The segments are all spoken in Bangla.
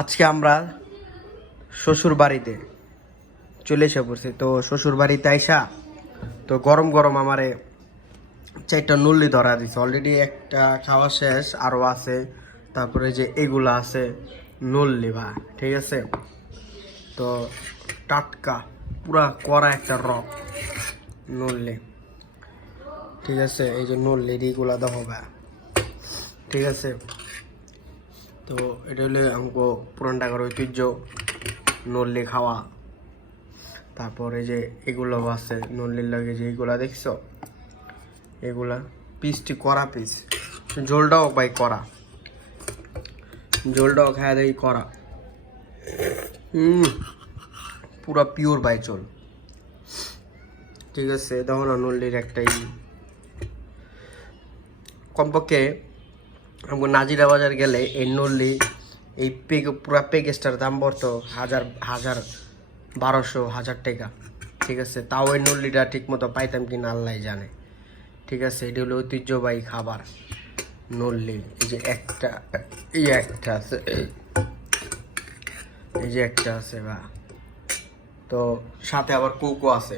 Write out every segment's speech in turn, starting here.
আজকে আমরা শ্বশুর বাড়িতে চলে এসে পড়ছি। তো শ্বশুর বাড়িতে আইসা, তো গরম গরম আমারে চারটা নল্লি ধরা দিছে। অলরেডি একটা খাওয়া শেষ আরও আছে, তারপরে যে এগুলো আছে, নল্লি ভা ঠিক আছে? তো টাটকা, পুরা কড়া একটা রক, নল্লি, ঠিক আছে? এই যে নল্লির এগুলা দেখো ঠিক আছে? তো এটা হলে আমাকে পুরান ঢাকার ঐতিহ্য, নল্লি খাওয়া। তারপরে যে এগুলো আছে, নল্লির লাগে যে এগুলা দেখছ? এগুলা পিসটি করা পিস ঝোলটাও বাই করা। ঝোলটাও খাওয়া দেয় করা। পুরা পিওর বাই চল ঠিক আছে, দেখো না নল্লির একটাই। কমপক্ষে আমাকে নাজিরা বাজার গেলে এই নল্লি, এই পেগ পুরা প্যাকেজটার দাম পড়তো হাজার হাজার বারোশো, হাজার টাকা। ঠিক আছে? তাও এই নল্লিটা ঠিক মতো পাইতাম কিনা আল্লাহ জানে। ঠিক আছে? এটি হলো ঐতিহ্যবাহী খাবার নল্লি। এই যে একটা, এই একটা আছে এই যে একটা আছে, বা। তো সাথে আবার কোকো আছে।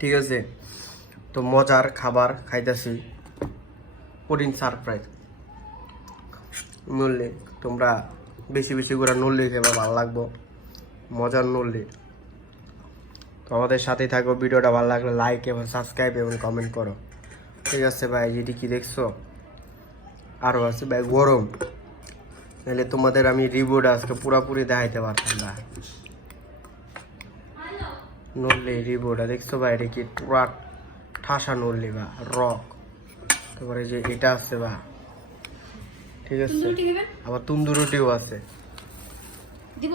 ঠিক আছে? তো মজার খাবার খাইতেছি। প্রোটিন সারপ্রাইজ নড়লে তোমরা বেশি বেশি করে নড়লে খেবা ভালো লাগবো। মজার নড়লে। তো আমাদের সাথেই থাকো, ভিডিওটা ভালো লাগলে লাইক এবং সাবস্ক্রাইব এবং কমেন্ট করো। ঠিক আছে ভাই যেটি কি দেখছ? আরও আছে ভাই, গরম। নাহলে তোমাদের আমি রিভিউটা আজকে পুরাপুরি দেখাইতে পারতাম না। নড়লে রিভিউটা দেখছ ভাই, এটা কি পুরা ঠাসা নড়লি বা রক তারপরে যে এটা আছে বা। ঠিক আছে? আবার তন্দুর রুটিও আছে। দিব?